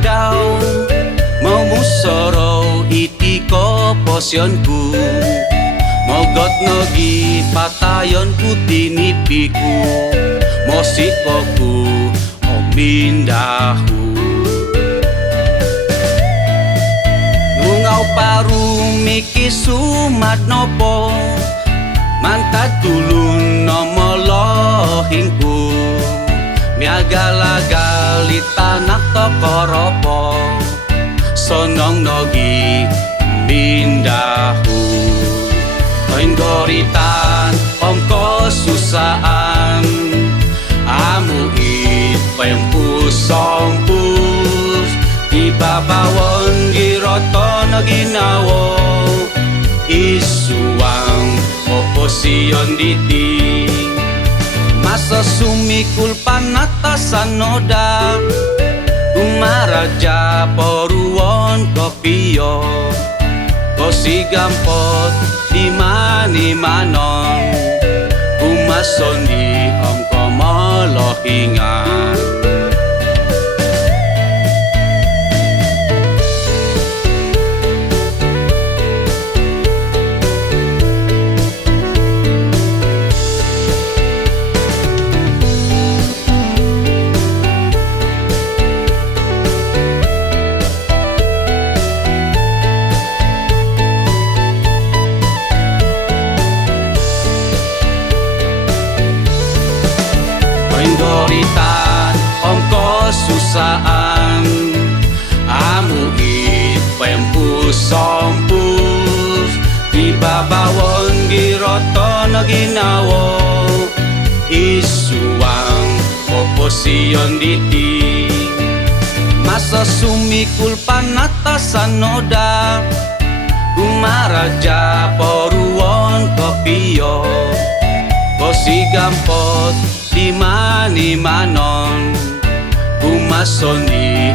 daw mau musoro itiko posionku mogot nogi patayonku tinipiku mosikoku omindahu ngau paru miki sumat nopo mantad tulun nomolohingku miagala-gali tanak tokoropo sonong nogi mindahu Goritan ongko susaan amuit pempus sompus tiba bawon giroto naginawo isuang oposion diti masa sumikul panatasan noda umaraja poruon kopiyo kosi gampot di mani manon umason di ongko molohingan Goritan ongko susaan amuit pempus sompus tiba bawon giroto naginawo isuang oposion diti masa sumikul panatasan noda umaraja poruon kopiyo kosi gampot di mani manon umason di